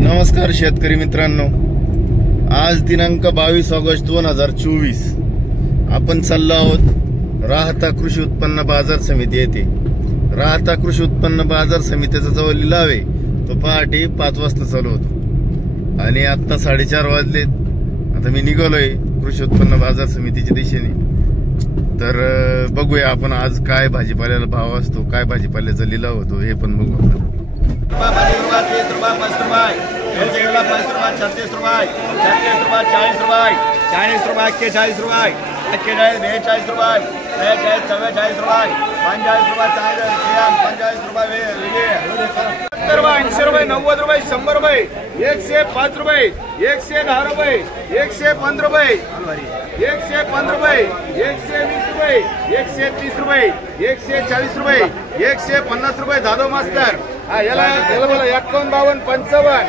नमस्कार शेतकरी मित्रांनो, आज दिनांक 22 ऑगस्ट 2024 आपण चाललो आहोत राहता कृषी उत्पन्न बाजार समिती येथे। राहता कृषी उत्पन्न बाजार समितीचा जो लिलाव आहे तो पहाटे 5 वाजता चालू होतो आणि आता 4:30 वाजलेत। आता मी निघालोय कृषी उत्पन्न बाजार समितीच्या दिशेने। तर बघूया आपण आज काय भाजीपाल्याला भाव असतो, काय भाजीपाल्याचा लिलाव होतो हे पण बघू आपण। 30 रुपये 5 रुपये 5 रुपये 36 रुपये 40 रुपये 40 रुपये 40 रुपये 41 रुपये 42 रुपये 45 रुपये 50 रुपये 80 रुपये 90 रुपये 100 रुपये 105 रुपये 110 रुपये 115 रुपये 105 रुपये 120 रुपये 130 रुपये 140 रुपये 150 रुपये जाधव मास्तर। याला बोला 51 55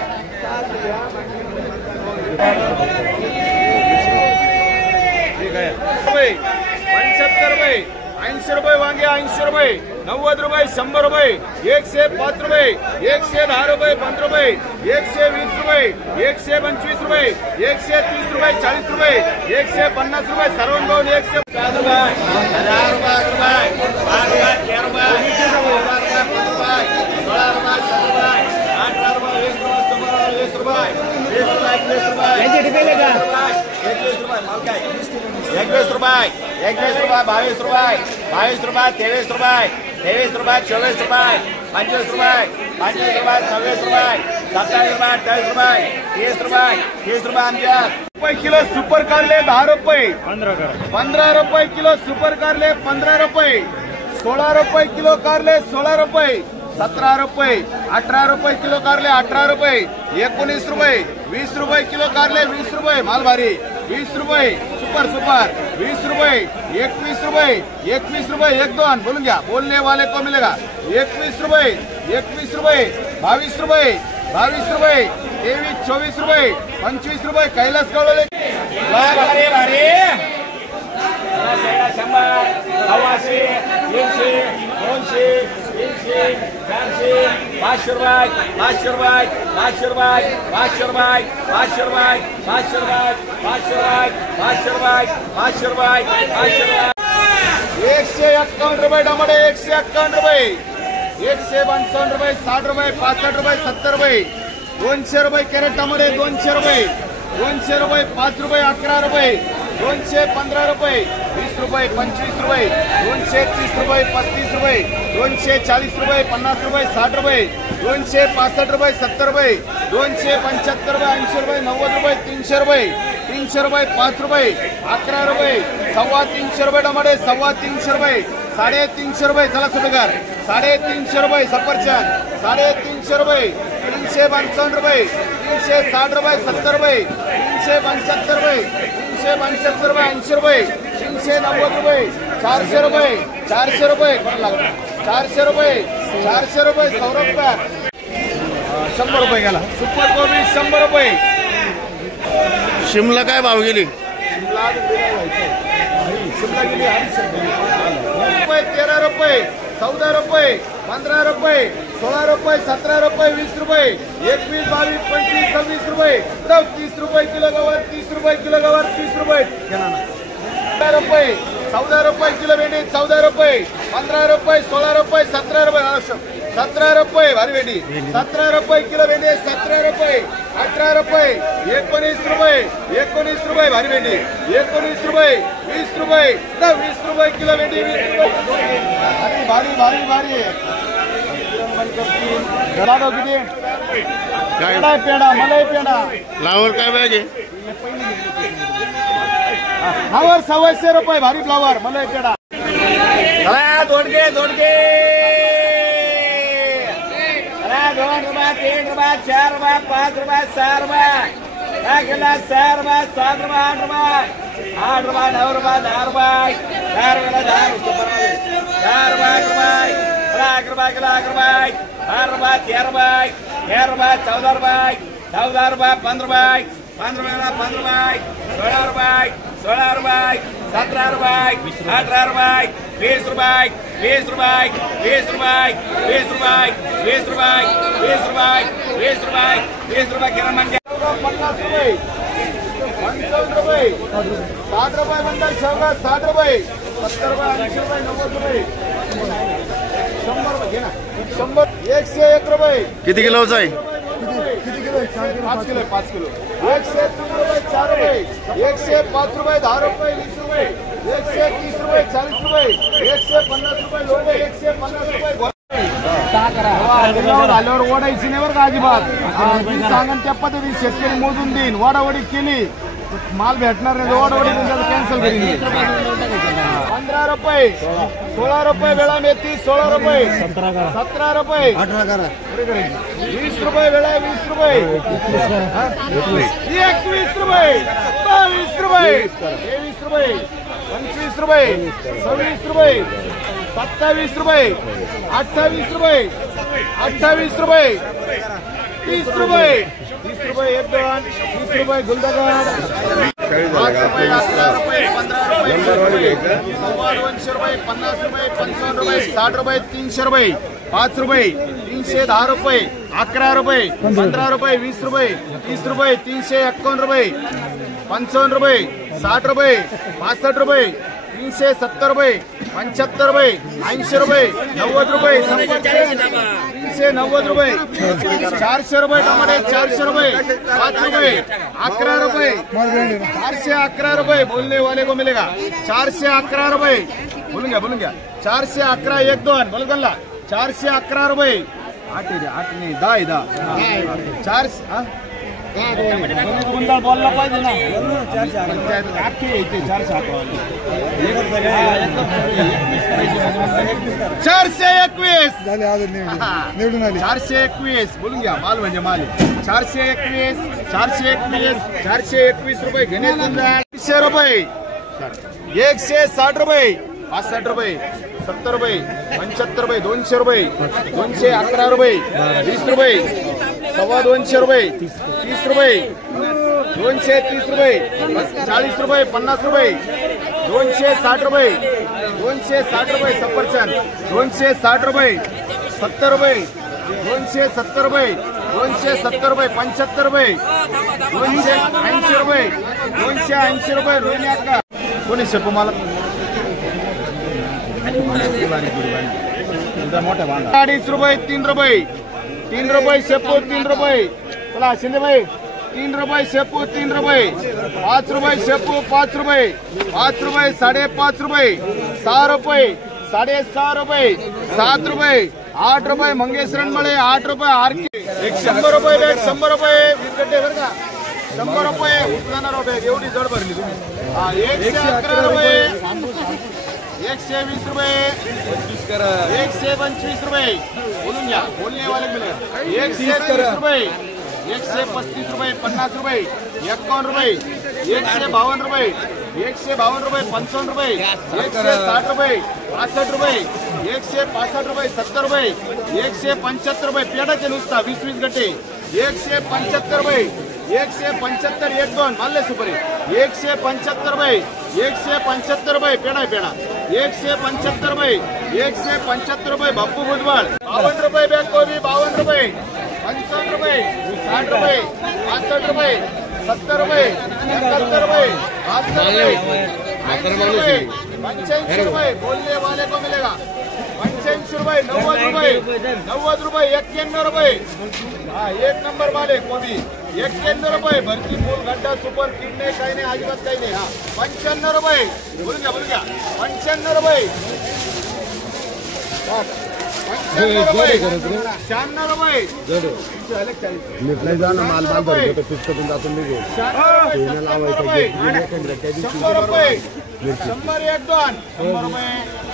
75 रुपये 80 रुपये वांगे 80 रुपये 90 रुपये 100 रुपये 105 रुपये 110 रुपये 15 रुपये 120 रुपये 125 रुपये 130 रुपये 40 रुपये 150 रुपये सर्वन भाव 150 रुपये 1000 21 रुपये 22 रुपये 23 रुपये 24 रुपये 25 रुपये 25 रुपये 26 रुपये 27 रुपये 28 रुपये 30 रुपये रुपये किलो सुपर कारले 10 रुपये 15 रुपये किलो सुपर कारले 15 रुपये 16 रुपये किलो कारले 16 रुपये 17 रुपये 18 रुपये किलो कारले 18 रुपये 19 रुपये 20 रुपये किलो कारले 20 रुपये माल भारी 20 रुपये सुपर 20 रुपये 21 रुपये 21 रुपये 1-2 बोलून घ्या, बोलने वाले को मिलेगा 21 रुपये 22 रुपये 23 रुपये 23 24 रुपये 25 रुपये कैलास कळवले भारी भारी 100 100 100 200 300 400 500 रुपये 500 रुपये 500 रुपये 500 रुपये 500 रुपये 500 रुपये 500 रुपये 500 रुपये 500 रुपये 151 रुपये टमाटे 151 रुपये 152 रुपये 60 रुपये 65 रुपये 70 रुपये 200 रुपये कॅरेट टमाटे 200 रुपये 200 रुपये 5 रुपये 11 रुपये 215 रुपये 20 रुपये 25 रुपये 230 रुपये 35 रुपये 240 रुपये 50 रुपये 60 रुपये 265 रुपये 70 रुपये 275 रुपये 80 रुपये 90 रुपये 300 रुपये 300 रुपये 5 रुपये 11 रुपये 350 रुपये टमाटे 350 रुपये 350 रुपये चला सुबेगार 350 रुपये सफरचंद 350 रुपये 355 रुपये 360 रुपये 70 रुपये 375 रुपये 375 रुपये 80 रुपये 390 रुपये 400 रुपये 400 रुपये 400 रुपये 400 रुपये सौरभ का 100 रुपये गेला सुपर कोबी 100 रुपये। शिमला काय भाव गेली? शिमला गेली 13 रुपये 14 रुपये 15 रुपये 16 रुपये 17 रुपये 20 रुपये 21 22 25 26 रुपये 30 रुपये किलो गवार 30 रुपये किलो गवार 30 रुपये 14 रुपये 14 रुपये किलो भेंडी 14 रुपये 15 रुपये 16 रुपये 17 रुपये 17 रुपये भारी भेंडी 17 रुपये किलो भेंडी 17 रुपये 18 रुपये 19 रुपये भारी भेंडी 19 रुपये 20 रुपये 20 रुपये किलो भेंडी 20 रुपये भारी भारी भारी घरा दो किती काय पेडा मलाई पेडा फ्लावर काय पाहिजे? फ्लावर 100 रुपये भारी फ्लावर मलाई पेडा दोडगे 2 रुपये 3 रुपये 4 रुपये 5 रुपये 6 रुपये 6 रुपये 7 रुपये 7 रुपये 8 रुपये 9 रुपये 10 रुपये 10 रुपये 10 रुपये 10 रुपये 1 रुपये 1 रुपये 12 रुपये 13 रुपये 13 रुपये 14 रुपये 14 रुपये 15 रुपये 15 रुपये 16 रुपये 17 रुपये 18 रुपये 20 रुपये 20 रुपये 20 रुपये 20 रुपये 20 रुपये 20 रुपये 20 रुपये 20 रुपये किरण मंडे 50 रुपये 55 रुपये 60 रुपये बंडल 60 रुपये 70 रुपये 80 रुपये 90 रुपये 100 रुपये घे ना 100 101 रुपये किती किलोचा आहे? 5 किलो 5 किलो 103 रुपये 4 रुपये 105 रुपये 10 रुपये 20 रुपये 130 रुपये 40 रुपये 150 रुपये लोटे 150 रुपये आल्यावर ओढायची नाही बरं का अजिबात. सांगा त्या पद्धतीने शेतकरी मोजून देईन. वाडावडी केली माल भेटणार नाही वाडावडी कॅन्सल करीन. 15 रुपये 16 रुपये वेळा मेथी 16 रुपये 17 रुपये 20 रुपये वेळा 20 रुपये 21 रुपये 22 रुपये 23 रुपये 25 रुपये 26 रुपये 27 रुपये 28 रुपये 28 रुपये 30 रुपये 30 रुपये एक दोन 30 रुपये गुलदगड 5 रुपये 11 रुपये 15 रुपये 200 रुपये 50 रुपये 55 रुपये 60 रुपये 300 रुपये 5 रुपये 310 रुपये 11 रुपये 15 रुपये 20 रुपये 30 रुपये 351 रुपये 55 रुपये 60 रुपये 65 रुपये 370 रुपये 75 रुपये 80 रुपये 90 रुपये 390 रुपये 400 रुपये टमाटे 400 रुपये 5 रुपये 11 रुपये 411 रुपये बोलने वाले को मिलेगा 411 रुपये बोलून घ्या 411 1 2 बोल गल्ला 411 रुपये 8 नाही 10 4 बोलला पाहिजे ना 421 बोलून घ्या माल म्हणजे माल 421 421 रुपये घेणे 100 रुपये 160 रुपये 65 रुपये 70 रुपये 75 रुपये 200 रुपये 211 रुपये 20 रुपये 225 रुपये 30 रुपये 230 रुपये 40 रुपये 50 रुपये 260 रुपये 260 रुपये सफरचंद 260 रुपये 70 रुपये 270 रुपये 270 रुपये 75 रुपये 280 रुपये 280 रुपये रोहिणी का कोणी शेपू मला मोठ्या 2.5 रुपये 3 रुपये 3 रुपये शेपू 3 रुपये चला शिंदे भाई 3 रुपये शेपू 3 रुपये 5 रुपये शेपू 5 रुपये 5 रुपये 5.5 रुपये 6 रुपये 6.5 रुपये 7 रुपये 8 रुपये मंगेश रणमळे 8 रुपये आरके 100 रुपये रेट 100 रुपये विकटे बरं का 100 रुपये उचलणार रुपये एवढी जड भरली तुम्ही 111 रुपये 120 रुपये 125 रुपये बोलून घ्या बोलने वाले मिले 130 रुपये 135 रुपये 50 रुपये 51 रुपये 152 रुपये 152 रुपये 55 रुपये 160 रुपये 65 रुपये 165 रुपये 70 रुपये 175 रुपये पेडाचे नुसता 20 गट्टे 175 रुपये 175 1 2 मानले सुपरी 175 रुपये 175 रुपये पेडा 175 रुपये 175 रुपये बापू भुजबळ 52 रुपये बॅग कोबी 52 रुपये 55 रुपये 60 रुपये 65 रुपये 70 रुपये 71 रुपये 72 रुपये 80 रुपये 85 रुपये बोलने वाले को मिलेगा 85 रुपये 90 रुपये 90 रुपये 91 रुपये हाँ 1 नंबर वाले कोबी 91 रुपये भरती फूल गड्डा सुपर किड नाही काही नाही अजिबात काही नाही हा 95 रुपये बोलून घ्या 95 रुपये 96 रुपये 96 रुपये माल रुपये 100 रुपये 100 रुपये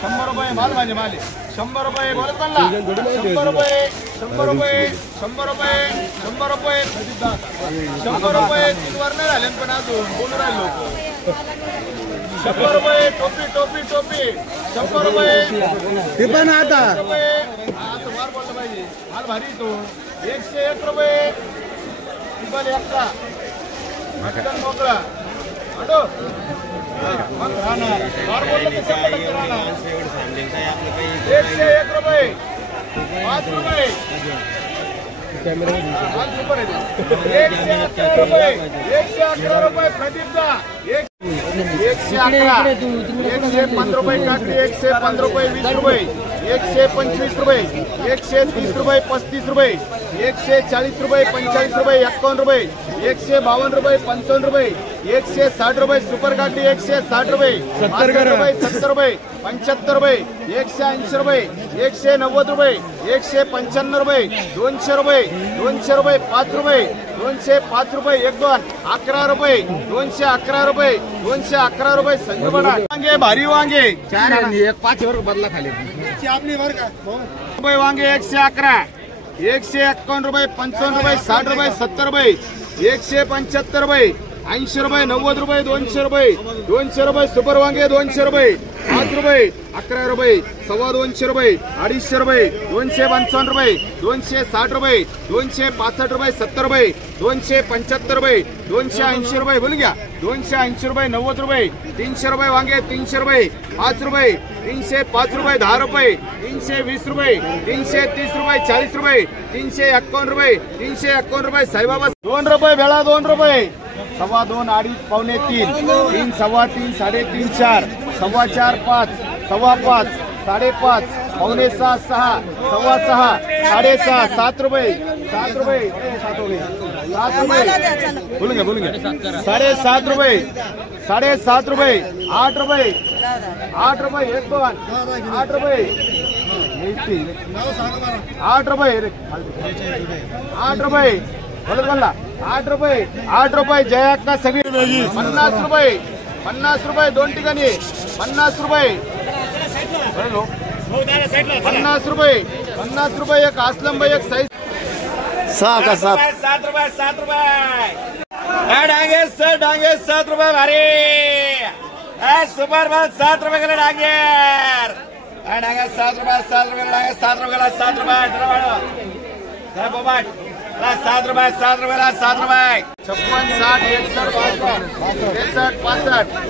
100 रुपये माल म्हणजे माल 100 रुपये बोलत बनला 100 रुपये 100 रुपये 100 रुपये 100 रुपये 100 रुपये 3 वर नाही झाले पण अजून बोलून राहिले लोक 100 रुपये टोपी टोपी टोपी 100 रुपये ते पण आता असं वार बोललं पाहिजे माल भारी तो 101 रुपये टिबल 1 मोकळा आडो मग राहणार फार बोललं तर 100% राहणार 101 रुपये 5 रुपये आज सुपर आहे 111 रुपये 111 रुपये प्रदीपदा 111 105 रुपये काकडी 105 रुपये 20 रुपये 125 रुपये 130 रुपये 35 रुपये 140 रुपये 45 रुपये 51 रुपये 152 रुपये 55 रुपये 160 रुपये सुपर काकडी 160 रुपये 70 रुपये 70 रुपये 75 रुपये 180 रुपये 190 रुपये 195 रुपये 200 रुपये 200 रुपये 5 रुपये 205 रुपये 11 रुपये 211 रुपये 211 रुपये संजू बडा वांगे भारी वांगे 5 वर बदला खाली आपली वर का रुपये वांगे 111 151 रुपये 55 रुपये 60 रुपये 70 रुपये 175 रुपये 80 रुपये 90 रुपये 200 रुपये 200 रुपये सुपर वांगे 200 रुपये 5 रुपये 11 रुपये 225 रुपये 250 रुपये 255 रुपये 260 रुपये 265 रुपये 70 रुपये 275 रुपये 280 रुपये बोल गया 280 रुपये 90 रुपये 300 रुपये वांगे 300 रुपये 5 रुपये 305 रुपये 10 रुपये 320 रुपये 330 रुपये 40 रुपये 351 रुपये 351 रुपये साईबाबा 2 रुपये भेळा 2 रुपये 2.25 2.5 पावणे 3 3 3.25 3.5 4 4.25 5 5.25 5.5 पावणे 6 6 6.25 6.5 7 रुपये 7 रुपये 7 रुपये बोलूंगे 7.5 रुपये 7.5 रुपये 8 रुपये 8 रुपये 1 2 8 रुपये 8 रुपये 8 रुपये बोला 8 रुपये 8 रुपये जया का सगळी 50 रुपये 50 रुपये 2 ठिकाणी 50 रुपये 50 रुपये 50 रुपये एक असलम भाई एक साईज 6 का 7 रुपये 7 रुपये डांगे 7 रुपये भारी सुपर बस 7 रुपये के डांगे डांगे 7 रुपये 7 रुपये डांगे 7 रुपये 7 रुपये 7 रुपये 7 रुपये 7 रुपये 56 60 61 62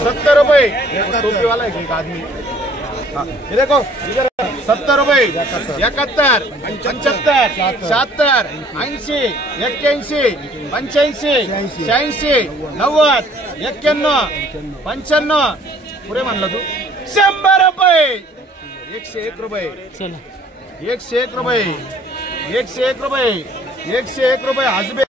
70 रुपये टोपी वाला है एक आदमी ये देखो इधर 70 रुपये 71 75 77 80 81 85 86 90 91 95 पुरे म्हणलं तू 100 रुपये 101 रुपये 101 रुपये 101 रुपये 101 रुपये हजबे